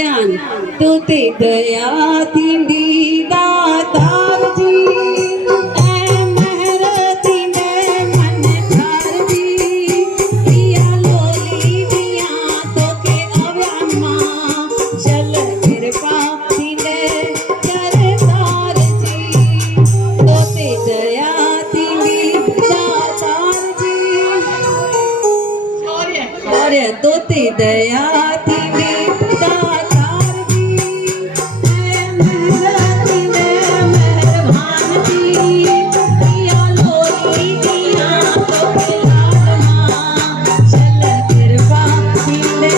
अव्यान तो ते दया थींदी दातार जी ऐ महर थींदे मन थार जी इया लोली दिया तो के अव्यान मां चल कृपा थींदे करतार जी तो ते दया थींदी दातार जी और तो ते दया थींदी दातार जी ऐ महर थींदे मेहरबान जी इया लोली दिया तो के लाल मां चल कृपा थींदे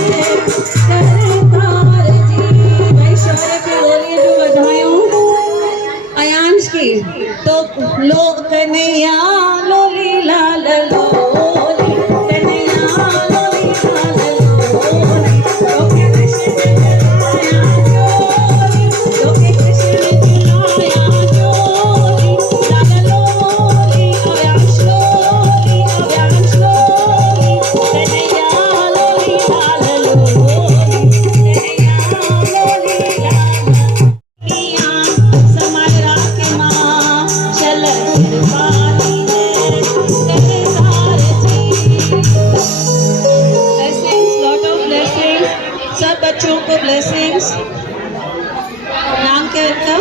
करतार जी। भाई शौर्य की लोली जो बधायूं अयांश की तो लोग कन्हैया लोली लाल लोली कन्हैया लोली लाल लोली लोके कृष्ण खिलाया जोली लोके कृष्ण खिलाया जोली लाल लोली अव्यांश लोली कन्हैया लोली लाल लोली कन्हैया लोली लाल किया समाय राखे मां चल कृपा थींदे करतार जी। Blessings, lot of blessings, सब बच्चों को blessings। नाम क्या है इनका?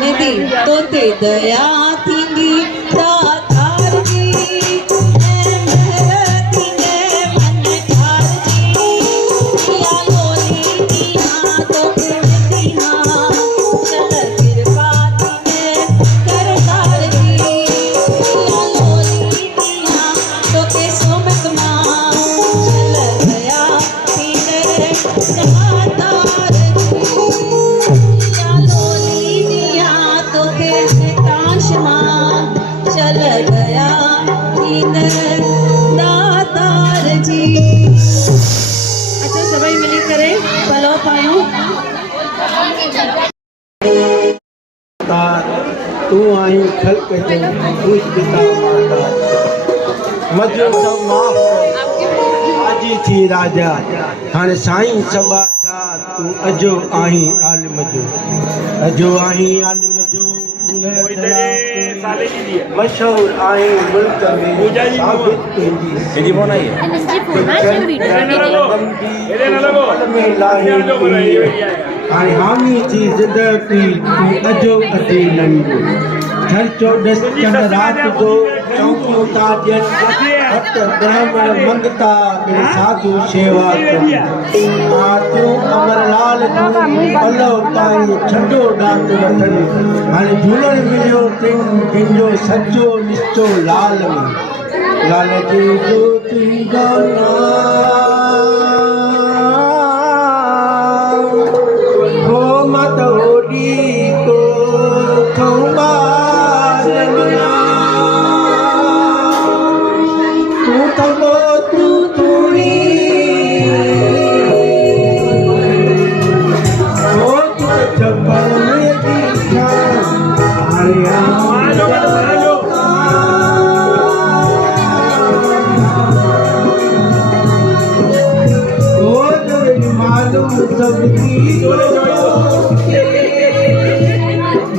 निधि। तो ते दया थींदी दातार जी ऐ महर थींदे मन थार जी इया लोली दिया तो के दिया चल कृपा थींदे करतार जी इया लोली दिया तो के सोमत मां चल दया थींदे दातार जी इया लोली दिया तो के कांश मां चल दया थींदे दातार जी। अच्छा सभी मिली करे भलो पायूं तू आई खल्क जो कुछ पिता माता मजो सब माफ आजी थी राजा हाणे साईं सबा तू अजो आही आलिम जो अजो आही आलिम जो मशहूर आही मुल्क में साबित तुंहिंजी हाणे हामी थी ज़िंदगी तू अजो अजी नंढो हर चौदस चंड रात जो चौकियों ताजन हट ब्राह्मण मंगता मेरे साधु सेवा तू अमरलाल तू पलो ताई छडो डात वठन हाणे झूलण मिलियो तिंजो सचो निश्चो लाल में लाल जी जो तुंहिंजो हो मत होड़ी को खौबा तू तबो तू थोड़ी हो तू चप्पल में दिखा हरिया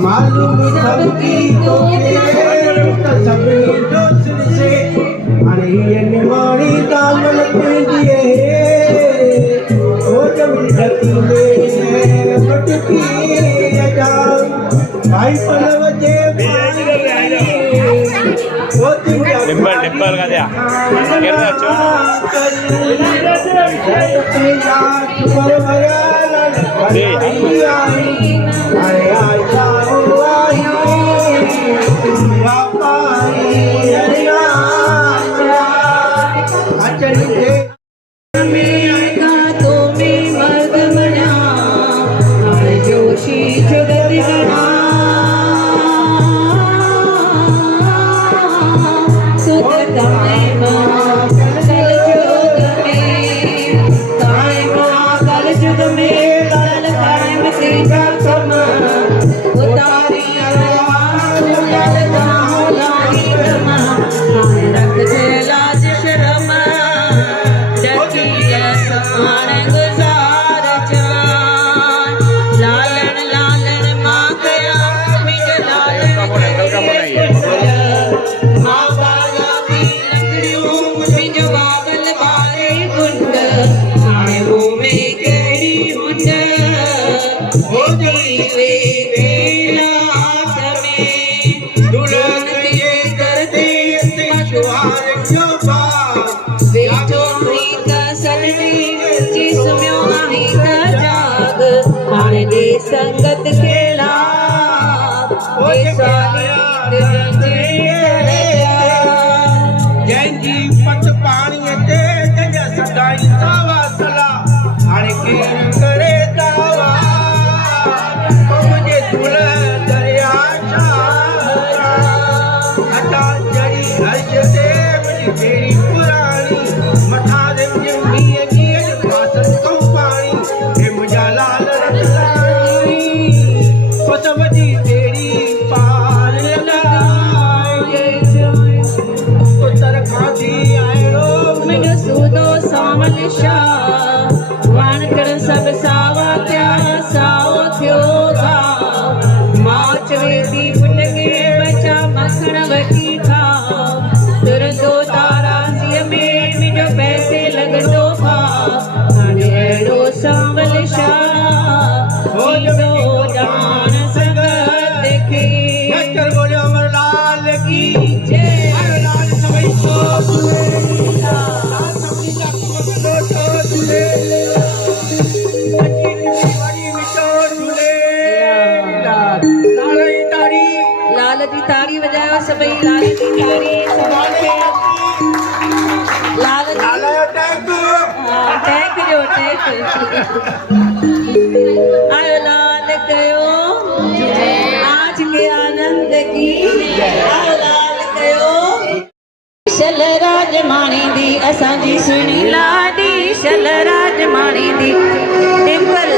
मालूम सबकी तो सबनी दोस्त से अरे ये निवाड़ी दामन दिए ओ जब धरती में बटकी भाई पलव जे लिंबर का दिया उतारी संगत खेला जे स्वामी जंहिंजी पत पाणीअ ते कंहिंजा सदाई सावा सला हाणे केरु करे दावा मुंहिंजे धुल दरिया अटा जड़ी हर्ष ते मुंहिंजी बेड़ी पुराणी मथां मीअ ॾींहं जो फासनि कऊं पाणी हे मुंहिंजा लाल रतनाणी कसम जी बेड़ी पार लॻाए उत्तर खां थी आयो मुंहिंजो सूदो सावल शाह वाणकड़ सभु सावा थिया साओ थियो घाव मां चवे थी पुट खे बचा मखण वठी खा तुरंदो ताराज़ीअ में मुंहिंजो पैसे लॻंदो भाव हाणे अहिड़ो सावल शाह थींदो ॼाण संगत खे मास्टर बोलियो अमरलाल की जय अमरलाल सभई तो लाल जी ताड़ी वजायो सभई लाल जी ताड़ी सभई लाल जी टैक जो टैक आयो लाल कयो आज के आनंद की आयो लाल कयो शल राज माणी दी असांजी सुणी लाडी शल राज माणी दी डिंपल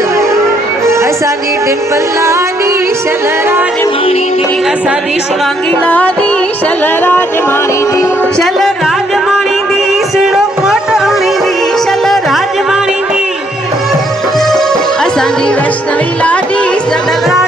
असांजी डिंपल लाडी शल राज माणी दी असांजी शिवांगी लाडी शल राज माणी दी शल राज माणी दी सिड़ो कोट आणी दी शल राज माणी दी असांजी वैष्णवी लाडी शल राज